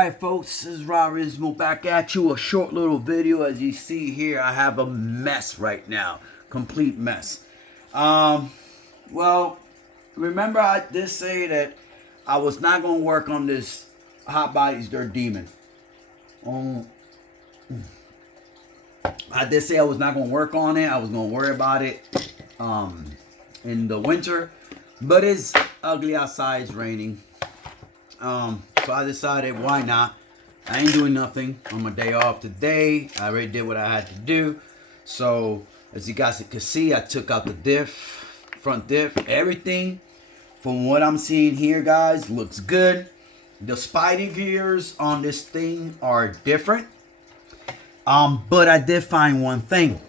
Alright folks, this is Robrismo back at you. A short little video. As you see here, I have a mess right now. Complete mess. Well, remember I did say that I was not going to work on this Hot Bodies Dirt Demon. I did say I was not going to work on it. I was going to worry about it in the winter. But it's ugly outside. It's raining. So I decided, why not? I ain't doing nothing on my day off today. I already did what I had to do. So, as you guys can see, I took out the diff, front diff, everything. From what I'm seeing here, guys, looks good. The spider gears on this thing are different. But I did find one thing.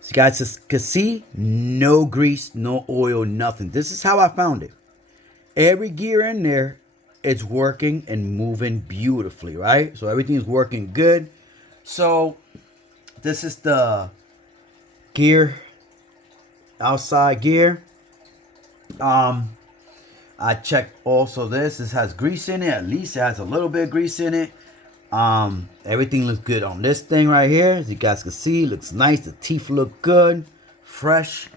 So you guys can see, no grease, no oil, nothing. This is how I found it. Every gear in there, it's working and moving beautifully, right? So everything's working good. So this is the gear, outside gear. I checked also this. This has grease in it. At least it has a little bit of grease in it. Everything looks good on this thing right here. As you guys can see, looks nice. The teeth look good, fresh.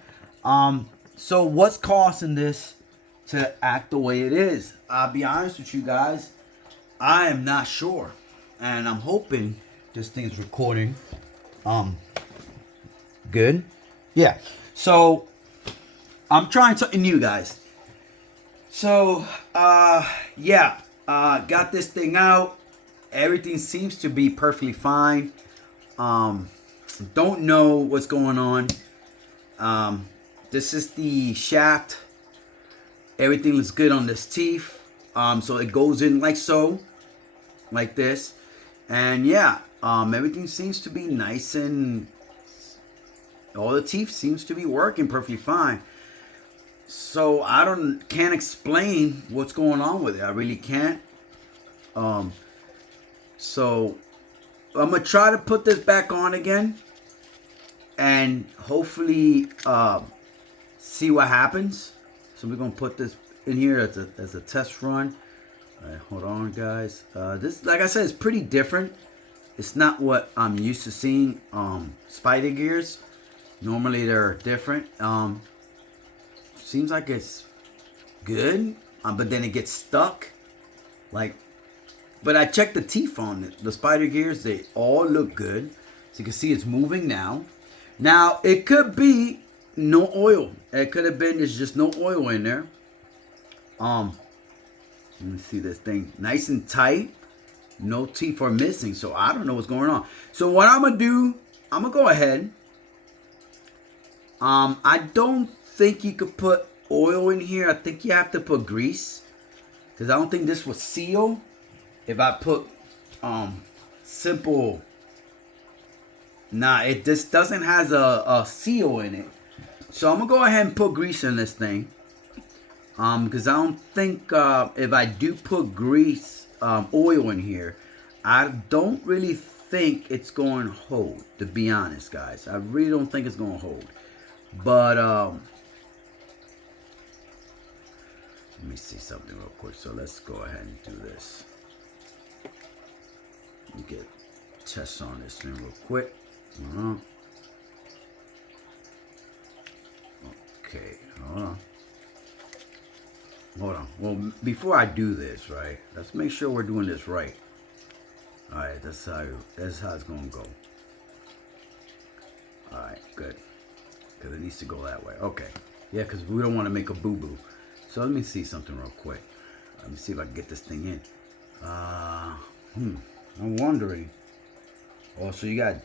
So what's causing this to act the way it is? I'll be honest with you guys, I am not sure, and I'm hoping this thing's recording good. Yeah, so I'm trying something new, guys. So yeah, got this thing out. Everything seems to be perfectly fine. Don't know what's going on. This is the shaft. Everything looks good on this teeth. So it goes in like so, like this. And yeah, everything seems to be nice, and all the teeth seems to be working perfectly fine. So I can't explain what's going on with it. I really can't. So I'm gonna try to put this back on again, and hopefully see what happens. So we're gonna put this in here as a test run. All right, hold on, guys. This, like I said, is pretty different. It's not what I'm used to seeing. Spider gears, normally they're different. Seems like it's good, but then it gets stuck. But I checked the teeth on it. The spider gears, they all look good. So you can see it's moving now. Now it could be no oil. It could have been there's just no oil in there. Let me see this thing. Nice and tight. No teeth are missing. So I don't know what's going on. So what I'm gonna do, I'm gonna go ahead. I don't think you could put oil in here. I think you have to put grease, because I don't think this will seal if I put simple. Nah, it just doesn't has a seal in it. So I'm gonna go ahead and put grease in this thing. Because I don't think if I do put grease, oil in here, I don't really think it's going to hold, to be honest, guys. I really don't think it's going to hold. But let me see something real quick. So let's go ahead and do this. Let me get tests on this thing real quick. Okay, hold on. Hold on. Well, before I do this, right, let's make sure we're doing this right. All right, that's how it's gonna go. All right, good. Because it needs to go that way. Okay. Yeah, because we don't want to make a boo-boo. So let me see something real quick. Let me see if I can get this thing in. I'm wondering. Oh, so you got.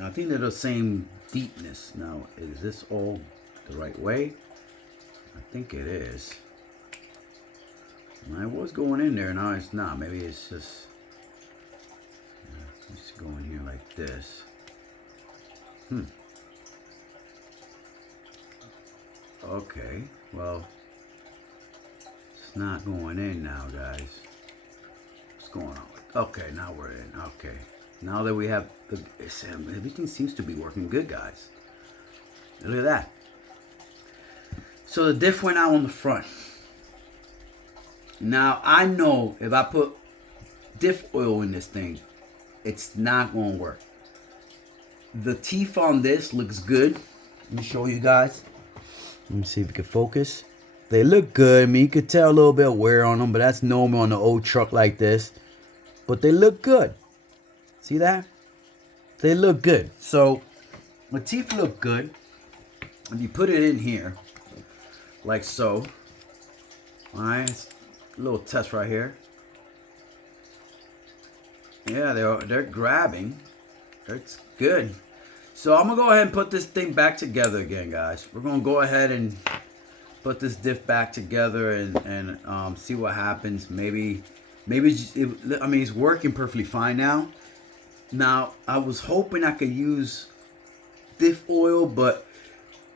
I think they're the same deepness. Now, is this all the right way? I think it is. I was going in there, now it's not. Maybe it's just. Let's go in here like this. Okay, well, it's not going in now, guys. What's going on? Okay, now we're in. Okay, now that we have everything seems to be working good, guys. Look at that. So the diff went out on the front. Now I know if I put diff oil in this thing, it's not gonna work. The teeth on this looks good. Let me show you guys. Let me see if we can focus. They look good. I mean, you could tell a little bit of wear on them, but that's normal on an old truck like this. But they look good. See that? They look good. So the teeth look good. If you put it in here, like so. Alright, a little test right here. Yeah, they're grabbing. It's good. So I'm gonna go ahead and put this thing back together again, guys. We're gonna go ahead and put this diff back together and see what happens. Maybe I mean, it's working perfectly fine now. Now I was hoping I could use diff oil, but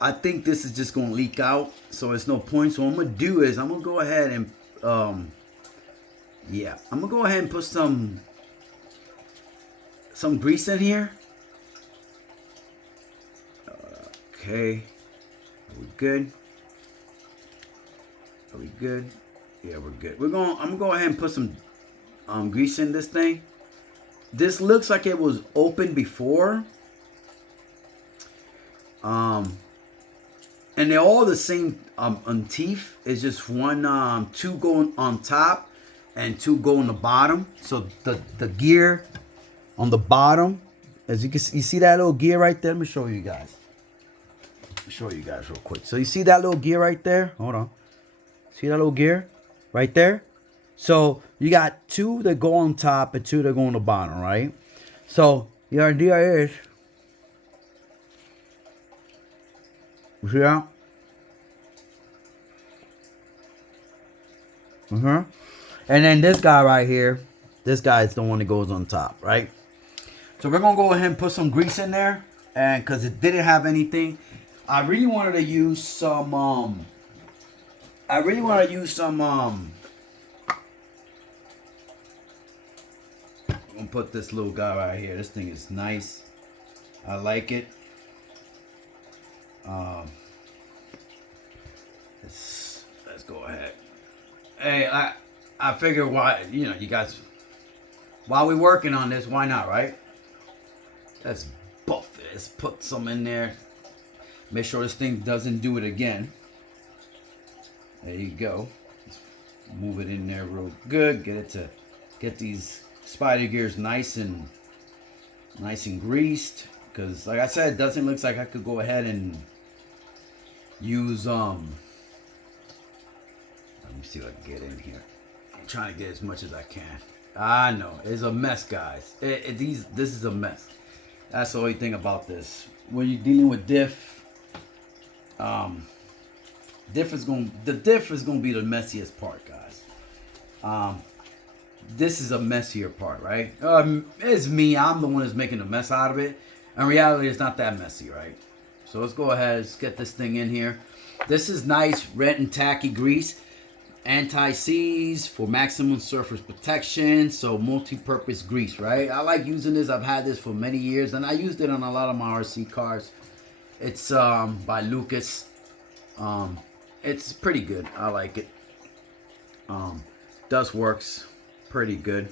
I think this is just gonna leak out, so it's no point. So what I'm gonna do is I'm gonna go ahead and yeah, I'm gonna go ahead and put some grease in here. Okay, are we good? Are we good? Yeah, we're good. I'm gonna go ahead and put some grease in this thing. This looks like it was open before. And they're all the same on teeth. It's just one, two go on top and two go on the bottom. So the gear on the bottom, as you can see, you see that little gear right there? Let me show you guys. Let me show you guys real quick. So you see that little gear right there? Hold on. See that little gear right there? So you got two that go on top and two that go on the bottom, right? So the idea is, you see that? And then this guy right here, this guy is the one that goes on top, right? So we're gonna go ahead and put some grease in there, and because it didn't have anything, I really wanted to use some. I'm gonna put this little guy right here. This thing is nice. I like it. Let's go ahead. Hey, I figure why, you know, you guys, while we're working on this, why not, right? Let's buff it. Let's put some in there. Make sure this thing doesn't do it again. There you go. Let's move it in there real good. Get these spider gears nice and greased. Because like I said, it doesn't look like I could go ahead and use let me see what I can get in here. I'm trying to get as much as I can. I know it's a mess, guys. This is a mess. That's the only thing about this. When you're dealing with diff, the diff is gonna be the messiest part, guys. This is a messier part, right? It's me. I'm the one that's making a mess out of it. In reality, it's not that messy, right? So let's go ahead. Let's get this thing in here. This is nice red and tacky grease. Anti-seize for maximum surface protection. So multi-purpose grease, right? I like using this. I've had this for many years, and I used it on a lot of my RC cars. It's by Lucas. It's pretty good. I like it. Dust works pretty good.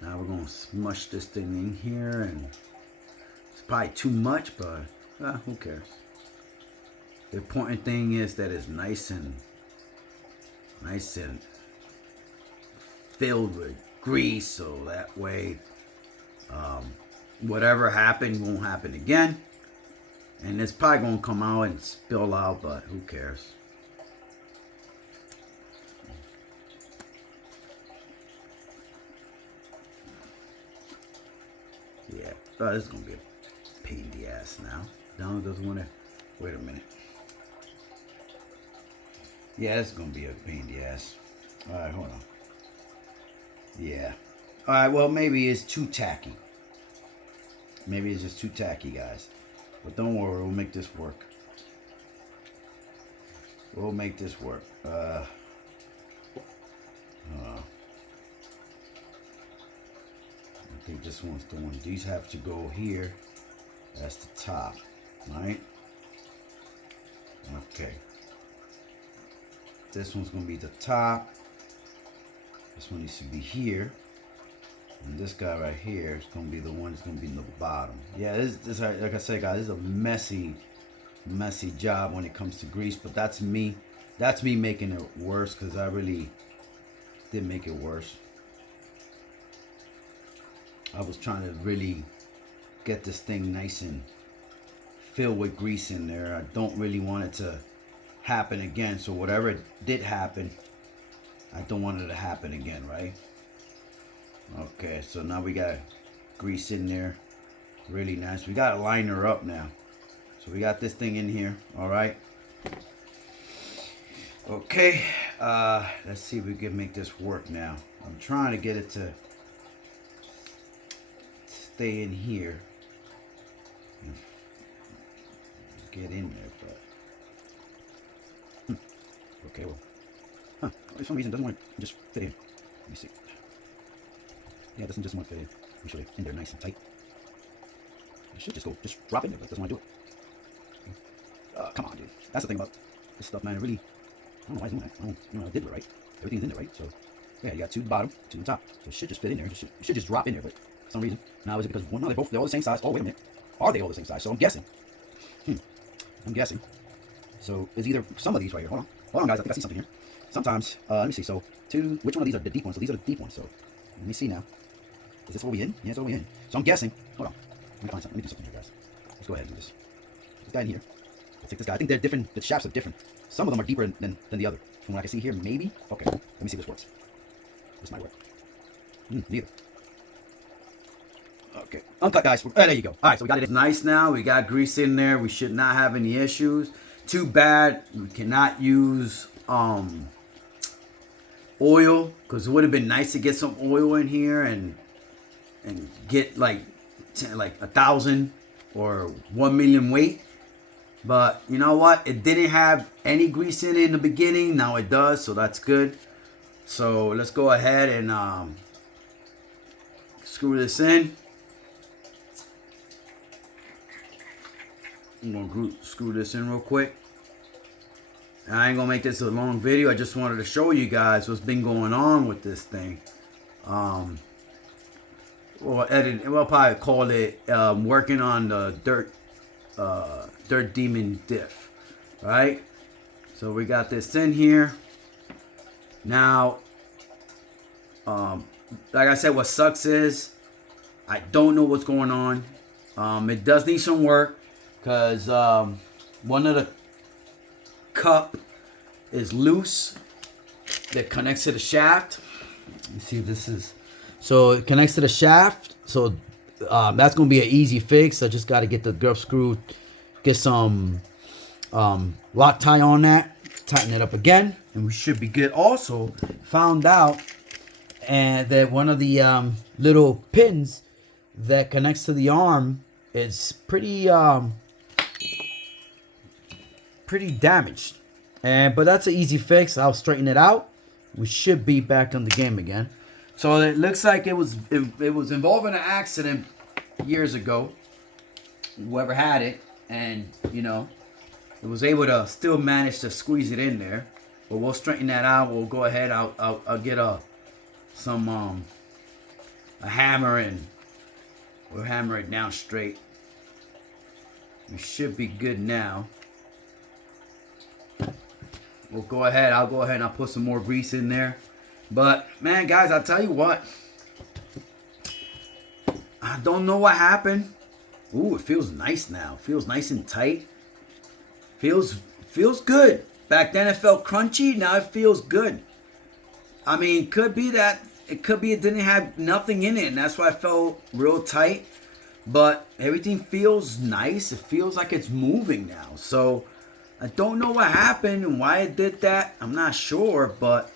Now we're gonna smush this thing in here, and it's probably too much, but who cares? The important thing is that it's nice and filled with grease, so that way whatever happened won't happen again. And it's probably gonna come out and spill out, but who cares? Yeah, this is gonna be a pain in the ass now. Donald doesn't want to. Wait a minute. Yeah, it's gonna be a pain in the ass. All right, hold on. Yeah. All right. Well, maybe it's too tacky. Maybe it's just too tacky, guys. But don't worry, we'll make this work. We'll make this work. I think this one's the one. These have to go here. That's the top, right? Okay. This one's gonna be the top. This one needs to be here. And this guy right here is going to be the one that's going to be in the bottom. Yeah, this like I said, guys, this is a messy job when it comes to grease. But that's me. That's me making it worse because I really did make it worse. I was trying to really get this thing nice and filled with grease in there. I don't really want it to happen again. So whatever did happen, I don't want it to happen again, right? Okay, so now we got grease in there. Really nice. We got to line her up now. So we got this thing in here. All right. Okay. Let's see if we can make this work now. I'm trying to get it to stay in here. Get in there, but okay, well, for some reason it doesn't want to just fit in. Let me see. Yeah, it doesn't just want to fit in. Make sure they're in there nice and tight. It should just drop in there, but it doesn't want to do it. Come on, dude. That's the thing about this stuff, man. It really, I don't know why it's doing that. I did it right. Everything's in there, right? So, yeah, you got two at the bottom, two at the top. So it should just fit in there. It should just drop in there, but for some reason, now is it because, well, no, they're all the same size. Oh, wait a minute. Are they all the same size? So I'm guessing. I'm guessing. So it's either some of these right here. Hold on, guys. I think I see something here. Sometimes, let me see. So which one of these are the deep ones? So these are the deep ones. So let me see now. Is this all we in? Yeah, it's all we in. So I'm guessing. Hold on. Let me find something. Let me do something here, guys. Let's go ahead and do this. This guy in here. Let's take this guy. I think they're different. The shafts are different. Some of them are deeper than the other. From what I can see here, maybe. Okay. Let me see if this works. This might work. Neither. Okay. Uncut, guys. There you go. All right, so we got it nice now. We got grease in there. We should not have any issues. Too bad we cannot use oil, because it would have been nice to get some oil in here and get like 1,000 or 1 million weight. But you know what? It didn't have any grease in it in the beginning. Now it does, so that's good. So let's go ahead and screw this in. I'm gonna screw this in real quick. I ain't gonna make this a long video. I just wanted to show you guys what's been going on with this thing. We'll probably call it working on the dirt demon diff. Right? So we got this in here. Now, like I said, what sucks is I don't know what's going on. It does need some work. Because one of the cup is loose that connects to the shaft. Let me see if this is. So it connects to the shaft. So that's going to be an easy fix. I just got to get the grub screw, get some Loctite on that, tighten it up again, and we should be good. Also, found out that one of the little pins that connects to the arm is pretty damaged, but that's an easy fix. I'll straighten it out. We should be back on the game again. So it looks like it was involving an accident years ago. Whoever had it, and it was able to still manage to squeeze it in there. But we'll straighten that out. We'll go ahead. I'll get a hammer, and we'll hammer it down straight. We should be good now. I'll go ahead and I'll put some more grease in there. But man, guys, I'll tell you what, I don't know what happened. Ooh, it feels nice now. It feels nice and tight. Feels good. Back then it felt crunchy. Now it feels good. I mean, could be it didn't have nothing in it, and that's why it felt real tight. But everything feels nice. It feels like it's moving now. So I don't know what happened and why it did that. I'm not sure, but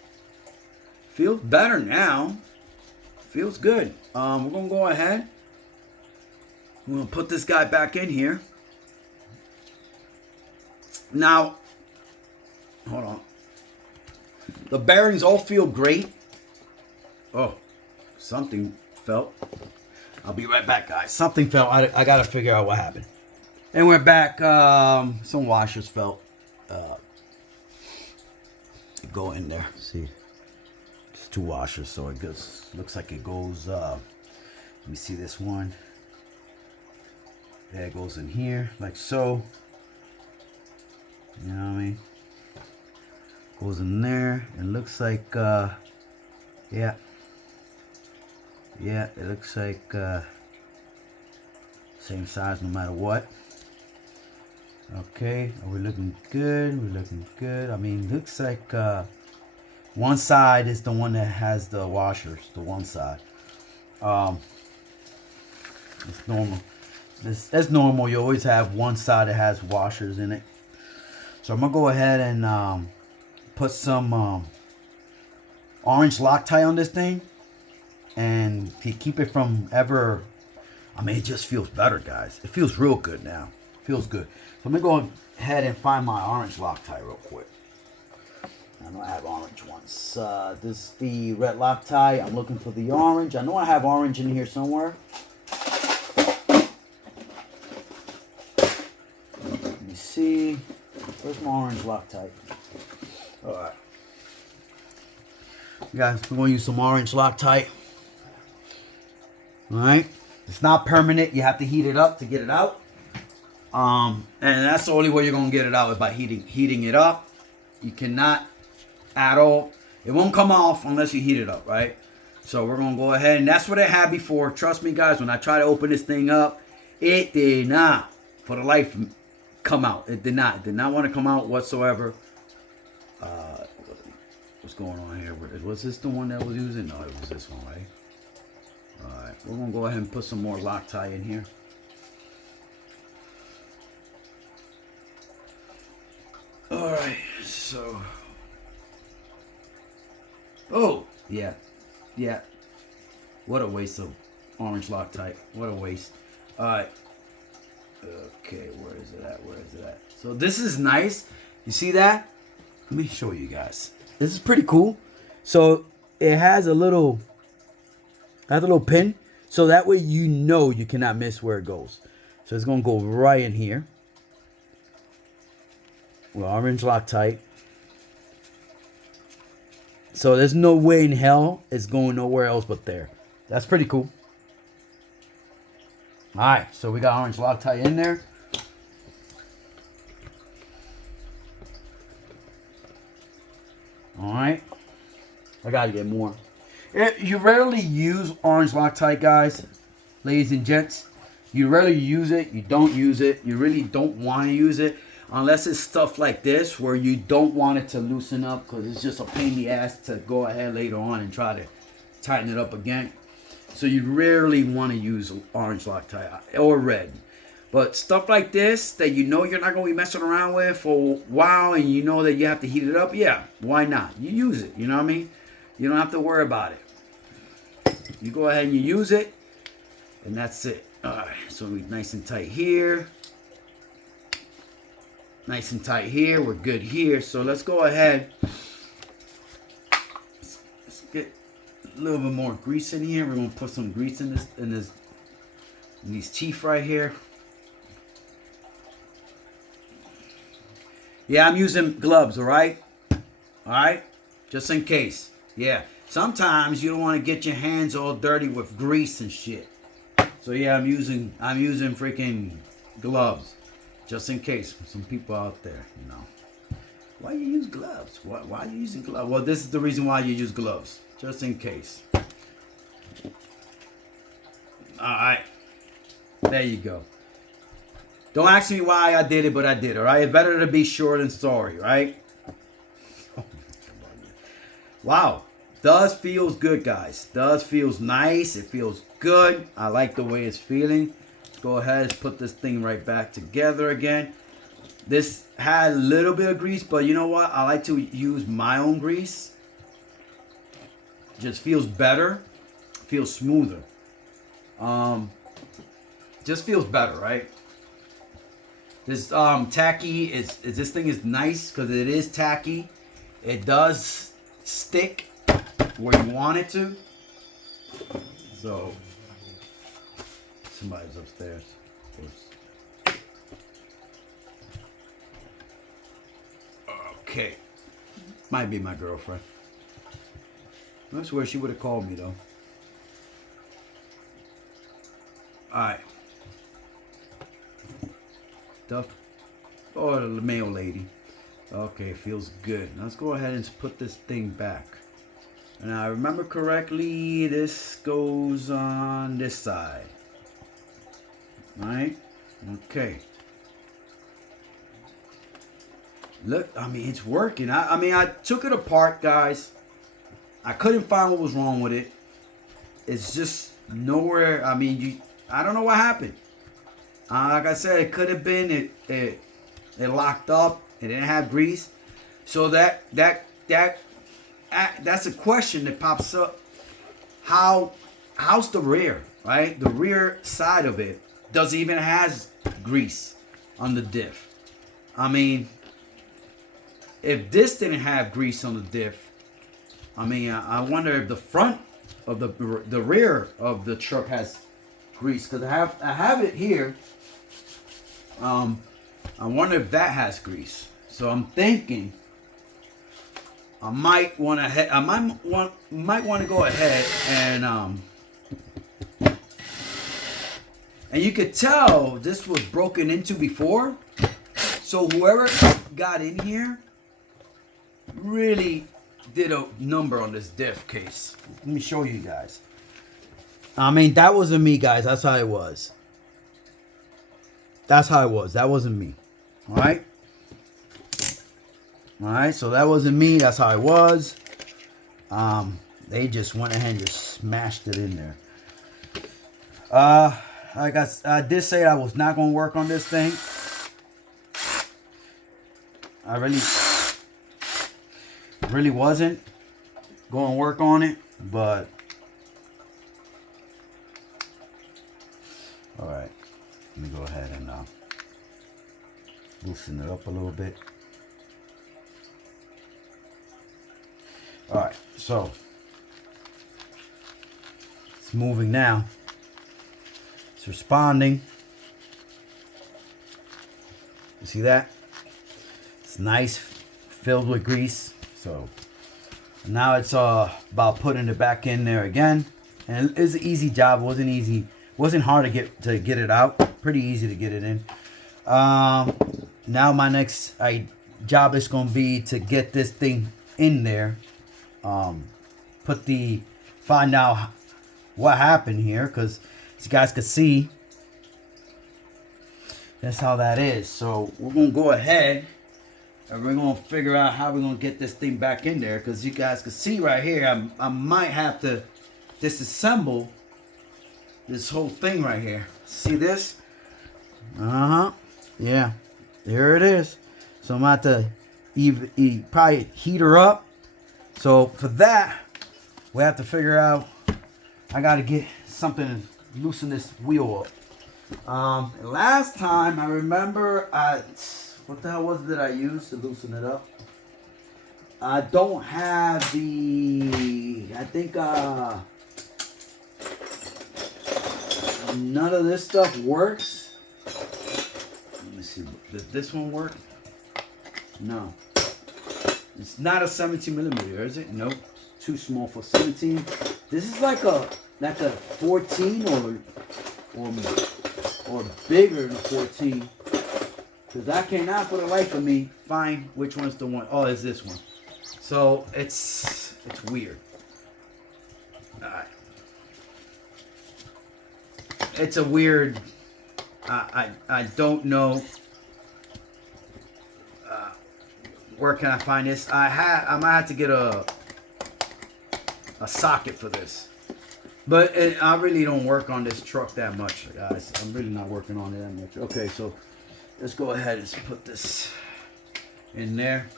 feels better now. Feels good. We're gonna go ahead. We're gonna put this guy back in here. Now, hold on. The bearings all feel great. Oh, something fell. I'll be right back, guys. Something fell. I gotta figure out what happened. And we're back. Some washers fell. Go in there. See It's 2 washers, so it goes, looks like it goes, let me see this one. Yeah, it goes in here, like so. You know what I mean? Goes in there. It looks like, yeah. Yeah, it looks like, same size no matter what. Okay, are we looking good? We're looking good. I mean, looks like, one side is the one that has the washers, the one side. It's normal. That's normal. You always have one side that has washers in it. So I'm gonna go ahead and put some orange Loctite on this thing, and to keep it from ever. I mean, it just feels better, guys. It feels real good now. It feels good. So I'm gonna go ahead and find my orange Loctite real quick. I know I have orange ones. This is the red Loctite. I'm looking for the orange. I know I have orange in here somewhere. Let me see. Where's my orange Loctite? Alright. Guys, we're going to use some orange Loctite. Alright. It's not permanent. You have to heat it up to get it out. And that's the only way you're going to get it out is by heating it up. You cannot at all. It won't come off unless you heat it up, right? So we're going to go ahead. And that's what it had before. Trust me, guys, when I tried to open this thing up, it did not, for the life, come out. It did not. It did not want to come out whatsoever. What's going on here? Was this the one that was using? No, it was this one, right? Alright, we're going to go ahead and put some more Loctite in here. Alright, so... Oh, yeah. Yeah. What a waste of orange Loctite. What a waste. Alright. Okay, where is it at? Where is it at? So this is nice. You see that? Let me show you guys. This is pretty cool. So it has a little pin. So that way you know you cannot miss where it goes. So it's going to go right in here. With orange Loctite. So there's no way in hell it's going nowhere else but there. That's pretty cool. Alright, so we got orange Loctite in there. Alright. I gotta get more. You rarely use orange Loctite, guys. Ladies and gents. You rarely use it. You don't use it. You really don't want to use it. Unless it's stuff like this where you don't want it to loosen up because it's just a pain in the ass to go ahead later on and try to tighten it up again. So you rarely want to use orange Loctite or red. But stuff like this that you know you're not going to be messing around with for a while and you know that you have to heat it up, yeah, why not? You use it, you know what I mean? You don't have to worry about it. You go ahead and you use it and that's it. Alright, so we're nice and tight here. Nice and tight here. We're good here. So let's go ahead. Let's get a little bit more grease in here. We're gonna put some grease in these teeth right here. Yeah, I'm using gloves. All right. All right. Just in case. Yeah. Sometimes you don't want to get your hands all dirty with grease and shit. So yeah, I'm using freaking gloves. Just in case, for some people out there, you know. Why you use gloves? Why are you using gloves? Well, this is the reason why you use gloves. Just in case. Alright. There you go. Don't ask me why I did it, but I did, alright? It's better to be short than sorry, right? Wow. Does feels good, guys. Does feels nice. It feels good. I like the way it's feeling. Go ahead and put this thing right back together again. This had a little bit of grease, but you know what? I like to use my own grease. Just feels better. Feels smoother. Just feels better, right? This tacky is this thing is nice because it is tacky. It does stick where you want it to. So somebody's upstairs. Okay. Might be my girlfriend. I swear she would have called me though. Alright. Duff. Oh, the mail lady. Okay, feels good. Let's go ahead and put this thing back. And I remember correctly, this goes on this side. Right? Okay. Look, I mean, it's working. I mean, I took it apart, guys. I couldn't find what was wrong with it. It's just nowhere. I mean, I don't know what happened. Like I said, it could have been it locked up. It didn't have grease. So that's a question that pops up. How's the rear, right? The rear side of it does even has grease on the diff. I mean, if this didn't have grease on the diff, I mean, I wonder if the front of the rear of the truck has grease, because I have it here. I wonder if that has grease. So I'm thinking I might want to go ahead and you could tell this was broken into before. So whoever got in here really did a number on this diff case. Let me show you guys. I mean, that wasn't me, guys. That's how it was. That's how it was. That wasn't me. All right. All right. So that wasn't me. That's how it was. They just went ahead and just smashed it in there. Like I did say, I was not going to work on this thing. I really wasn't going to work on it, but all right, let me go ahead and loosen it up a little bit. All right, so it's moving now. It's responding. You see that? It's nice, filled with grease. So now it's about putting it back in there again, and it's an easy job. It wasn't easy. Wasn't hard to get it out. Pretty easy to get it in. Now my next job is gonna be to get this thing in there. Find out what happened here, because as you guys can see, that's how that is. So we're gonna go ahead and we're gonna figure out how we're gonna get this thing back in there, because you guys can see right here, I might have to disassemble this whole thing right here. See this? Yeah, there it is. So I'm about to probably heat her up. So for that, we have to figure out, I gotta get something to loosen this wheel up. Last time I remember, what the hell was it that I used to loosen it up? I don't have I think none of this stuff works. Let me see, does this one work? No. It's not a 17 millimeter, is it? Nope. It's too small for 17. This is like a 14 or bigger than a 14. Because I cannot for the life of me find which one's the one. Oh, it's this one. So it's weird. Alright. It's a weird. I don't know. Where can I find this? I might have to get a socket for this. But I really don't work on this truck that much, guys. I'm really not working on it that much. Okay, so let's go ahead and put this in there.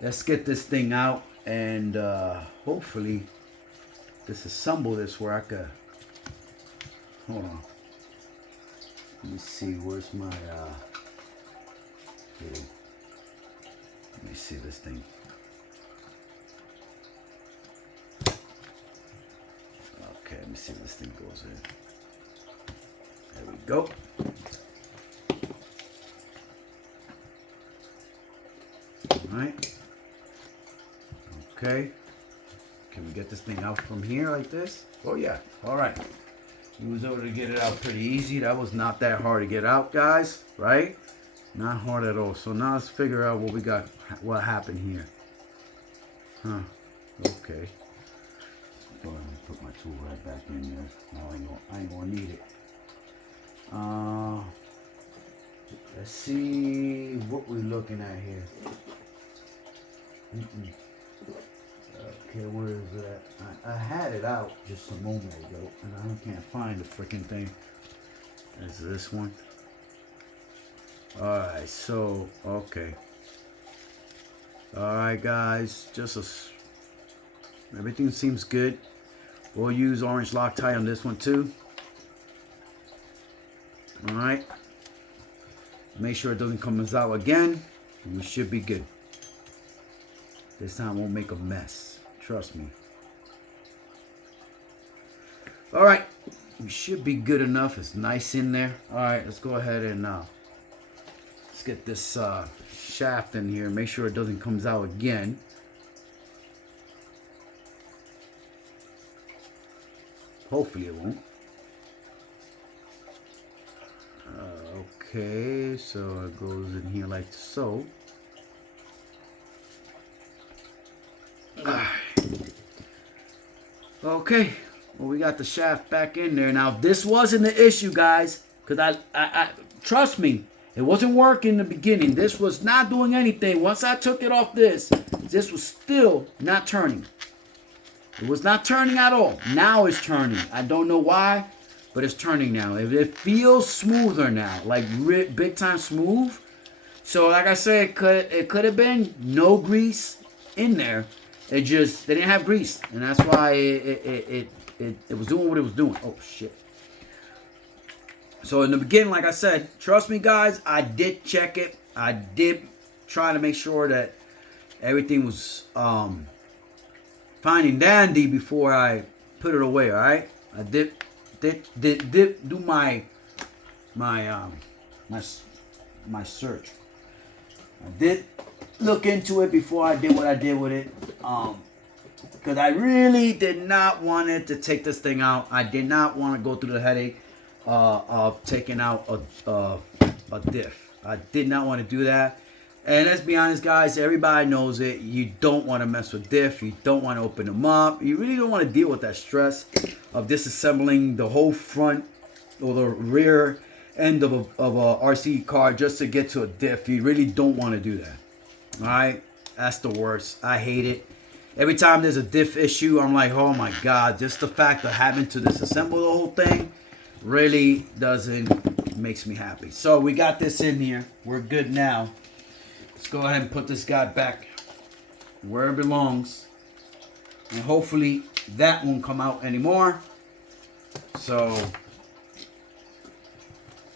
Let's get this thing out and hopefully disassemble this where I could. Hold on. Let me see. Where's my little. Let me see this thing. Okay, let me see if this thing goes in. There we go. All right. Okay. Can we get this thing out from here like this? Oh yeah. All right. We was able to get it out pretty easy. That was not that hard to get out, guys. Right? Not hard at all. So now let's figure out what we got. What happened here? Huh? Okay. Go ahead and put my tool right back in there. I ain't gonna need it. Let's see what we're looking at here. Okay, where is that? I had it out just a moment ago, and I can't find the freaking thing. Is this one? Alright, so, okay. Alright, guys, everything seems good. We'll use orange Loctite on this one, too. Alright. Make sure it doesn't come out again. We should be good. This time won't make a mess. Trust me. Alright. We should be good enough. It's nice in there. Alright, let's go ahead and let's get this shaft in here. Make sure it doesn't come out again. Hopefully it won't. Okay, so it goes in here like so. Okay, well, we got the shaft back in there. Now, this wasn't the issue, guys, because I trust me, it wasn't working in the beginning. This was not doing anything. Once I took it off this was still not turning. It was not turning at all. Now it's turning. I don't know why, but it's turning now. It feels smoother now, like big time smooth. So like I said, it could have been no grease in there. It just, they didn't have grease, and that's why it was doing what it was doing. Oh shit. So in the beginning, like I said, trust me guys, I did check it. I did try to make sure that everything was fine and dandy before I put it away. All right, I did do my search. I did look into it before I did what I did with it, because I really did not want it to take this thing out. I did not want to go through the headache of taking out a diff. I did not want to do that. And let's be honest, guys, everybody knows it. You don't want to mess with diff. You don't want to open them up. You really don't want to deal with that stress of disassembling the whole front or the rear end of a RC car just to get to a diff. You really don't want to do that. All right, that's the worst. I hate it. Every time there's a diff issue, I'm like, oh my god, just the fact of having to disassemble the whole thing really makes me happy. So we got this in here. We're good now. Let's go ahead and put this guy back where it belongs, and hopefully that won't come out anymore. So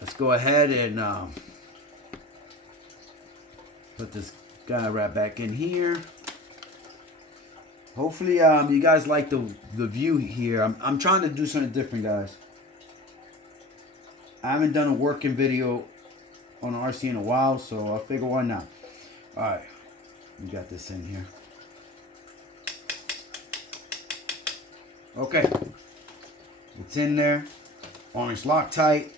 let's go ahead and put this guy right back in here. Hopefully you guys like the view here. I'm trying to do something different, guys. I haven't done a working video on RC in a while, so I figure why not. Alright, we got this in here. Okay, it's in there. Orange Loctite.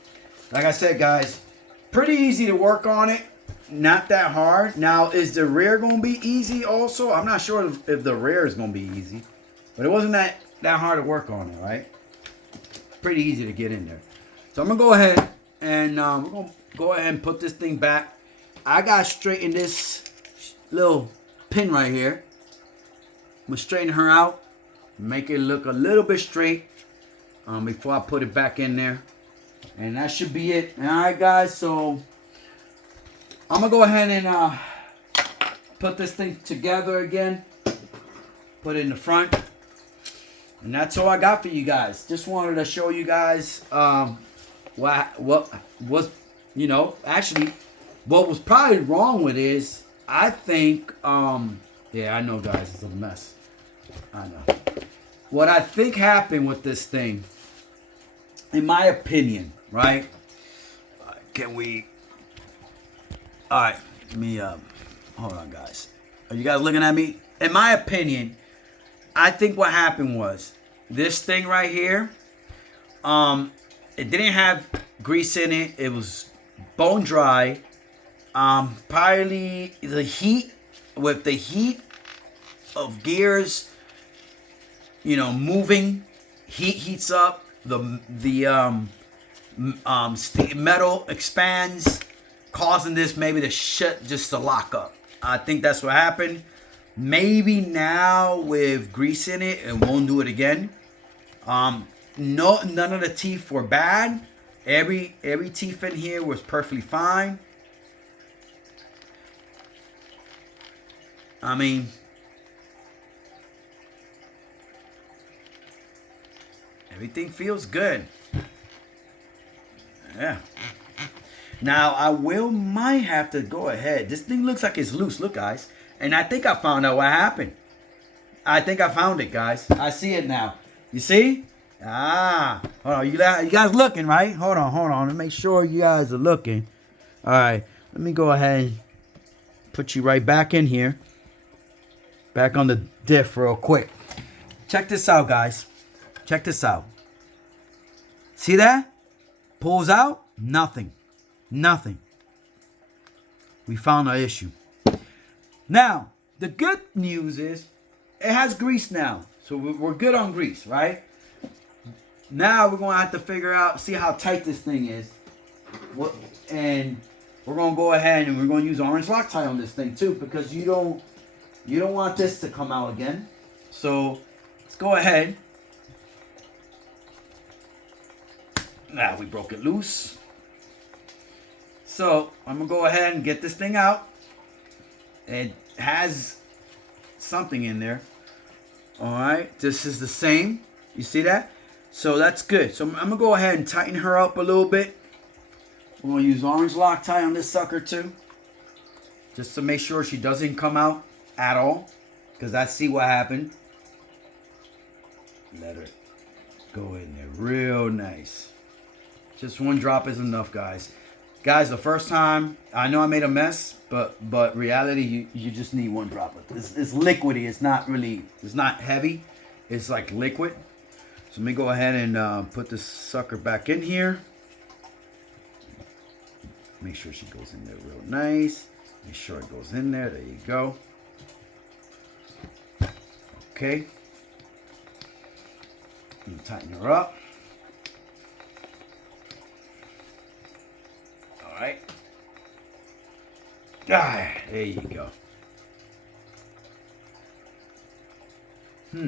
Like I said, guys, pretty easy to work on it. Not that hard. Now, is the rear going to be easy also? I'm not sure if the rear is going to be easy. But it wasn't that hard to work on it, right? Pretty easy to get in there. So I'm going to go ahead and we're going to go ahead and put this thing back. I got to straighten this little pin right here. I'm going to straighten her out. Make it look a little bit straight before I put it back in there. And that should be it. Alright, guys. So I'm going to go ahead and put this thing together again. Put it in the front. And that's all I got for you guys. Just wanted to show you guys what was, you know, actually what was probably wrong with it is, I think, yeah, I know, guys, it's a mess. I know. What I think happened with this thing, in my opinion, right? Can we... Alright, let me, hold on, guys. Are you guys looking at me? In my opinion, I think what happened was this thing right here, it didn't have grease in it. It was bone dry. Probably the heat of gears, you know, moving, heats up. The metal expands, causing this maybe to just to lock up. I think that's what happened. Maybe now with grease in it, it won't do it again. No, none of the teeth were bad. Every teeth in here was perfectly fine. I mean, everything feels good. Yeah. Now I might have to go ahead. This thing looks like it's loose. Look, guys. And I think I found out what happened. I think I found it, guys. I see it now. You see? Hold on. You guys looking, right? Hold on. Let me make sure you guys are looking. All right. Let me go ahead and put you right back in here. Back on the diff real quick. Check this out, guys. Check this out. See that? Pulls out. Nothing. We found our issue. Now, the good news is it has grease now. So we're good on grease, right? Now we're going to have to figure out, see how tight this thing is. And we're going to go ahead and we're going to use orange Loctite on this thing too, because you don't want this to come out again. So let's go ahead. Now we broke it loose. So I'm going to go ahead and get this thing out. It has something in there. Alright, this is the same. You see that? So that's good. So I'm going to go ahead and tighten her up a little bit. We're going to use orange Loctite on this sucker too. Just to make sure she doesn't come out at all. Because I see what happened. Let her go in there real nice. Just one drop is enough, guys. Guys, the first time, I know I made a mess, but reality, you just need one drop. It's liquidy. It's not heavy. It's like liquid. So let me go ahead and put this sucker back in here. Make sure she goes in there real nice. Make sure it goes in there. There you go. Okay. And tighten her up. Alright. There you go. I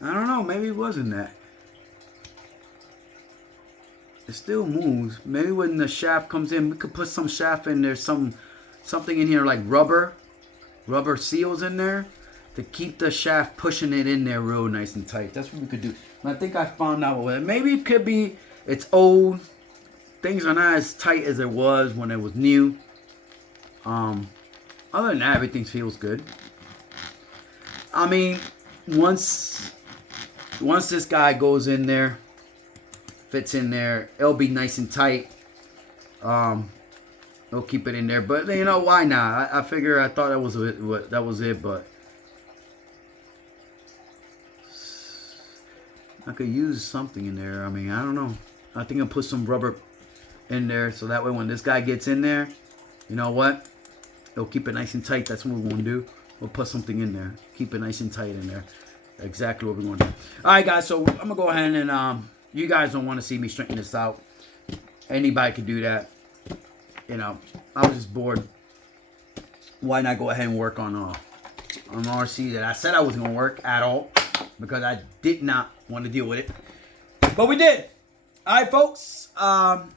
don't know. Maybe it wasn't that. It still moves. Maybe when the shaft comes in, we could put some shaft in there. Something in here like rubber seals in there to keep the shaft pushing it in there real nice and tight. That's what we could do. And I think I found out what it. Maybe it could be. It's old. Things are not as tight as it was when it was new. Other than that, everything feels good. I mean, once this guy goes in there, fits in there, it'll be nice and tight. It'll keep it in there. But you know, why not? I figure I thought that was it, but I could use something in there. I mean, I don't know. I think I'll put some rubber in there so that way when this guy gets in there, you know what? It'll keep it nice and tight. That's what we're going to do. We'll put something in there. Keep it nice and tight in there. Exactly what we're going to do. All right, guys. So I'm going to go ahead and you guys don't want to see me straighten this out. Anybody could do that. You know, I was just bored. Why not go ahead and work on RC that I said I wasn't going to work at all because I did not want to deal with it. But we did. All right, folks. Hold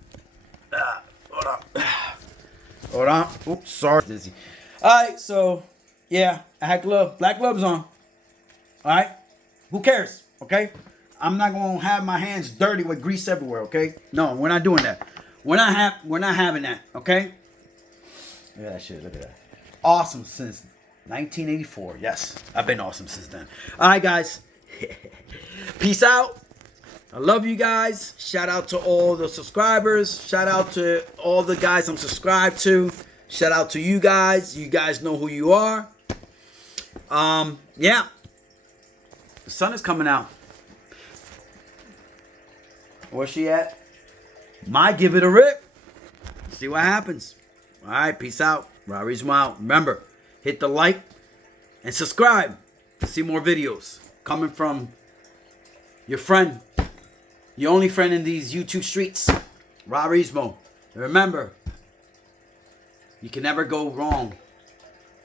on. Oops, sorry. Dizzy. All right, so yeah, I had black gloves on. All right, who cares? Okay, I'm not gonna have my hands dirty with grease everywhere. Okay, no, we're not doing that. We're not having that. Okay. Look at that shit. Look at that. Awesome since 1984. Yes, I've been awesome since then. All right, guys. Peace out. I love you guys. Shout out to all the subscribers. Shout out to all the guys I'm subscribed to. Shout out to you guys. You guys know who you are. Yeah. The sun is coming out. Where's she at? Might give it a rip. See what happens. All right, peace out. Robrismo out. Remember, hit the like and subscribe to see more videos coming from your friend, your only friend in these YouTube streets, Robrismo. And remember, you can never go wrong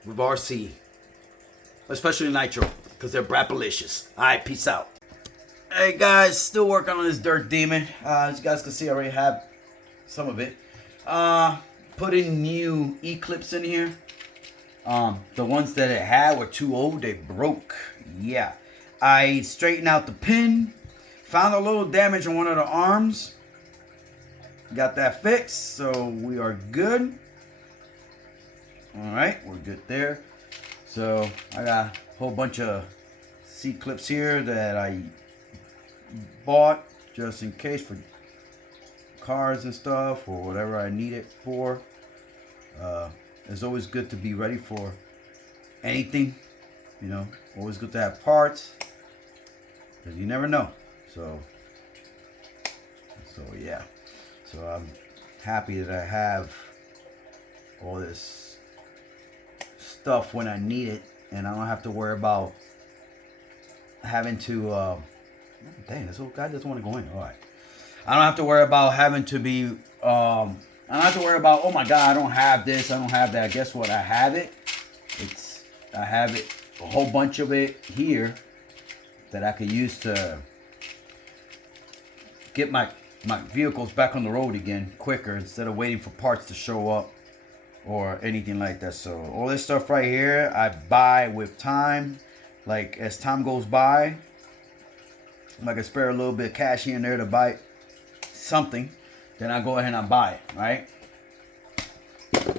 with RC, especially Nitro, because they're brapalicious. All right, peace out. Hey guys, still working on this dirt demon. As you guys can see, I already have some of it. Putting new E-clips in here. The ones that it had were too old. They broke. Yeah. I straightened out the pin. Found a little damage on one of the arms. Got that fixed. So we are good. Alright, we're good there. So I got a whole bunch of C-clips here that I bought just in case for cars and stuff or whatever I need it for. It's always good to be ready for anything, you know. Always good to have parts because you never know. So yeah. So I'm happy that I have all this stuff when I need it, and I don't have to worry about having to. Dang, this old guy doesn't want to go in. All right. I don't have to worry about having to be. I don't have to worry about. Oh my God, I don't have this. I don't have that. Guess what? I have it. I have it. A whole bunch of it here that I could use to get my vehicles back on the road again quicker instead of waiting for parts to show up or anything like that. So all this stuff right here, I buy with time. Like as time goes by, I can spare a little bit of cash here and there to buy something, then I go ahead and I buy it, right? You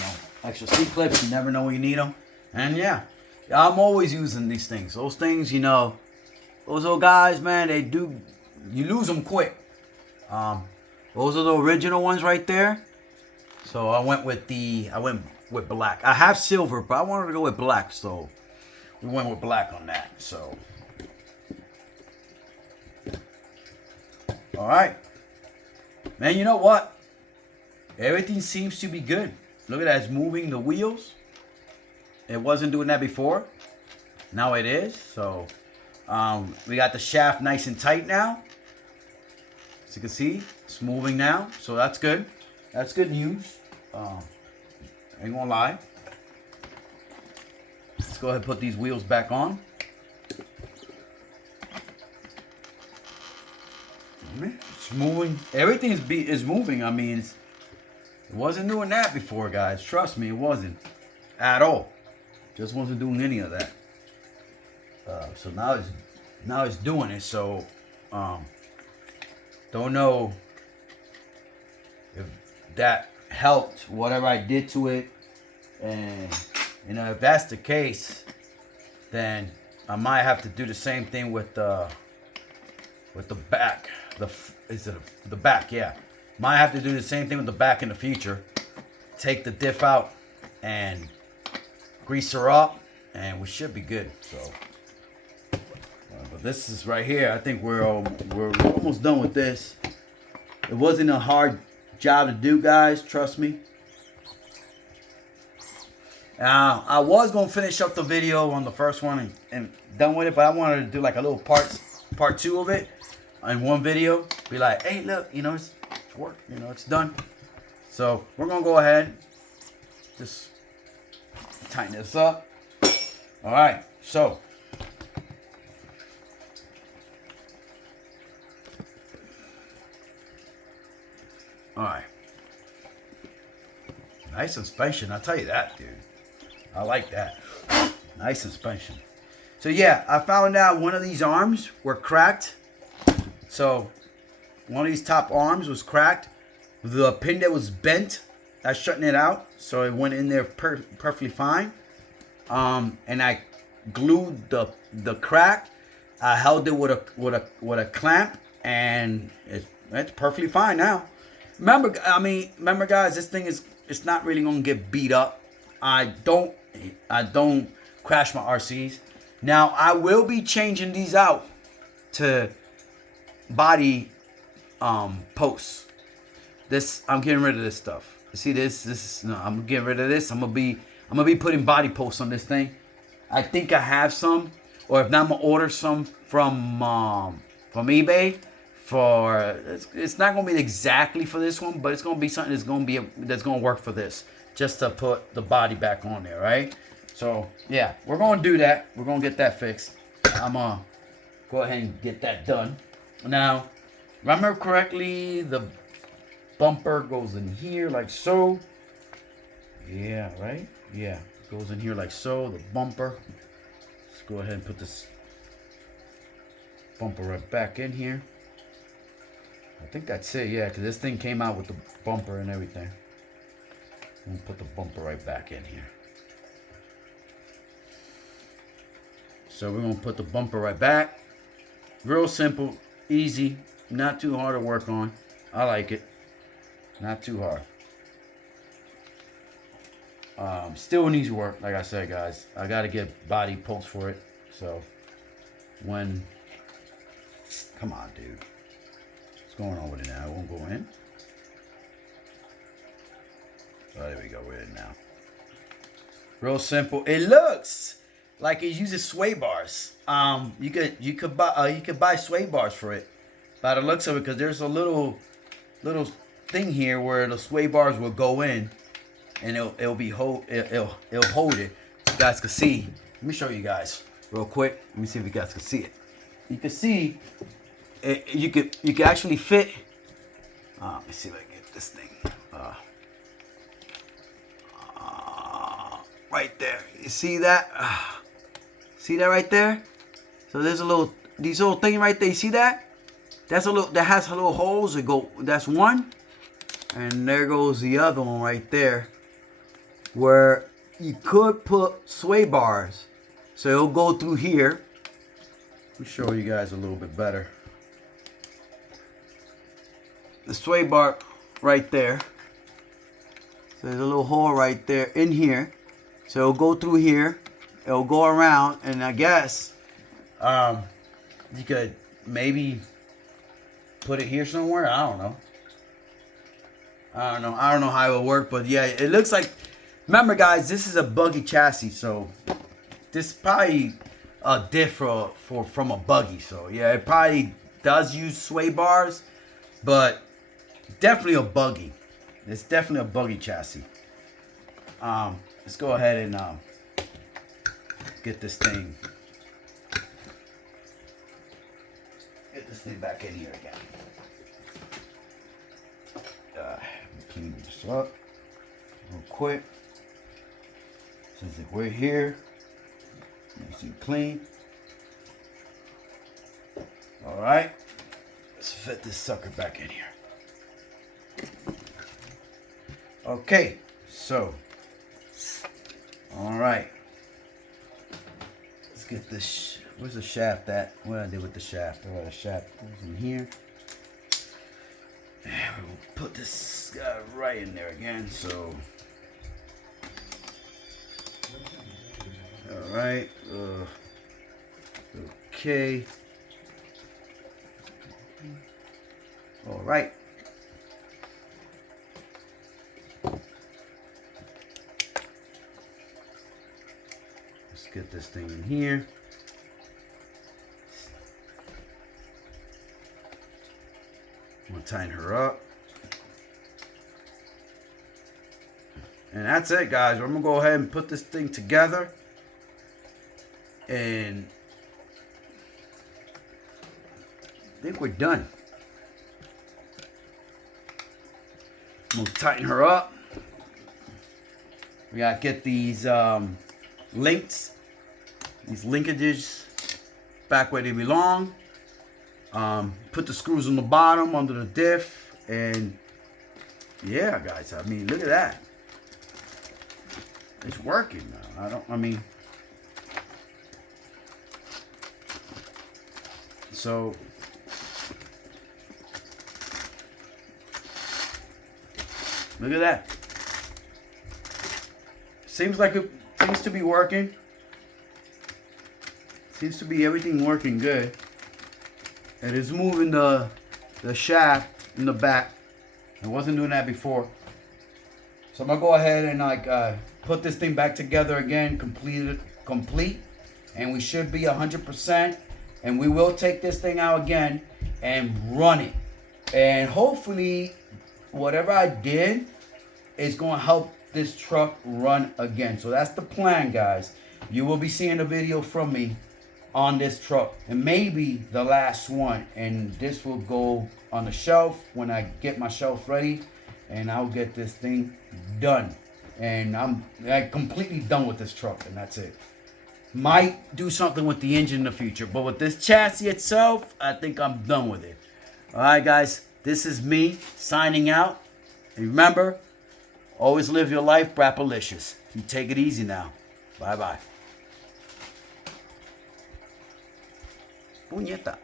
know, extra C-clips, you never know when you need them. And yeah, I'm always using these things. Those things, you know, those old guys, man, you lose them quick. Those are the original ones right there. So I went with black. I have silver, but I wanted to go with black, so we went with black on that. So all right, man, you know what? Everything seems to be good. Look at that, it's moving the wheels. It wasn't doing that before. Now it is. So we got the shaft nice and tight now. As you can see, it's moving now. So that's good. That's good news. Ain't gonna lie. Let's go ahead and put these wheels back on. It's moving. Everything is moving. I mean, it wasn't doing that before, guys. Trust me, it wasn't at all. Just wasn't doing any of that. So now it's doing it. So don't know if that helped whatever I did to it, and you know, if that's the case, then I might have to do the same thing with the back. The back? Yeah, might have to do the same thing with the back in the future. Take the diff out and grease her up, and we should be good. So, but this is right here. I think we're almost done with this. It wasn't a hard job to do, guys. Trust me. I was gonna finish up the video on the first one and done with it, but I wanted to do like a little part 2 of it in one video. Be like, hey, look, you know, it's work, you know, it's done. So we're gonna go ahead, just tighten this up. All right, so all right, nice suspension. I'll tell you that, dude. I like that. Nice suspension. So yeah, I found out one of these arms were cracked. So one of these top arms was cracked. The pin that was bent, I shutting it out, so it went in there perfectly fine. And I glued the crack. I held it with a clamp, and it's perfectly fine now. Remember, guys, this thing it's not really gonna get beat up. I don't crash my RCs. Now I will be changing these out to body posts. This, I'm getting rid of this stuff. You see this? This is, no, I'm getting rid of this. I'm gonna be putting body posts on this thing. I think I have some, or if not, I'm gonna order some from eBay. For it's not gonna be exactly for this one, but it's gonna be something that's gonna work for this, just to put the body back on there, right? So yeah, we're gonna do that. We're gonna get that fixed. I'm gonna go ahead and get that done. Now, remember correctly, the bumper goes in here like so. Yeah, right? Yeah, goes in here like so. The bumper. Let's go ahead and put this bumper right back in here. I think that's it, yeah, because this thing came out with the bumper and everything. I'm going to put the bumper right back in here. So we're going to put the bumper right back. Real simple, easy, not too hard to work on. I like it. Not too hard. Still needs work, like I said, guys. I got to get body posts for it. So when... Come on, dude. Going on with it now. It won't go in. Oh, there we go. We're in now. Real simple. It looks like it uses sway bars. You could buy sway bars for it, by the looks of it, because there's a little thing here where the sway bars will go in, and it'll hold it. You guys can see. Let me show you guys real quick. Let me see if you guys can see it. You can see. You could actually fit. Let me see if I can get this thing. Right there. You see that? See that right there? So there's these little thing right there. You see that? That has little holes. That's one, and there goes the other one right there, where you could put sway bars. So it'll go through here. Let me show you guys a little bit better. The sway bar right there. So there's a little hole right there in here. So it'll go through here. It'll go around, and I guess you could maybe put it here somewhere. I don't know. I don't know how it will work, but yeah, it looks like. Remember, guys, this is a buggy chassis, so this is probably a diff from a buggy. So yeah, it probably does use sway bars, but definitely a buggy. It's definitely a buggy chassis. Let's go ahead and get this thing back in here again. Clean this up real quick. Since we're here, nice and clean. All right, let's fit this sucker back in here. Okay, so, all right, let's get this. Where's the shaft at? What did I do with the shaft? All right, the shaft goes in here. And we'll put this guy right in there again. So, all right, okay, all right. Get this thing in here. I'm gonna tighten her up. And that's it, guys. I'm gonna go ahead and put this thing together. And I think we're done. I'm gonna tighten her up. We gotta get these links. These linkages back where they belong. Put the screws on the bottom under the diff, and yeah, guys. I mean, look at that. It's working now. So look at that. seems like it seems to be working. Seems to be everything working good. It is moving the shaft in the back. I wasn't doing that before. So I'm gonna go ahead and like put this thing back together again, complete, and we should be 100%. And we will take this thing out again and run it. And hopefully, whatever I did is gonna help this truck run again. So that's the plan, guys. You will be seeing a video from me on this truck, and maybe the last one. And this will go on the shelf when I get my shelf ready, and I'll get this thing done. And I'm completely done with this truck, and that's it. Might do something with the engine in the future, but with this chassis itself, I think I'm done with it. All right, guys, this is me signing out. And remember, always live your life brapalicious. You take it easy now. Bye-bye. Puñeta.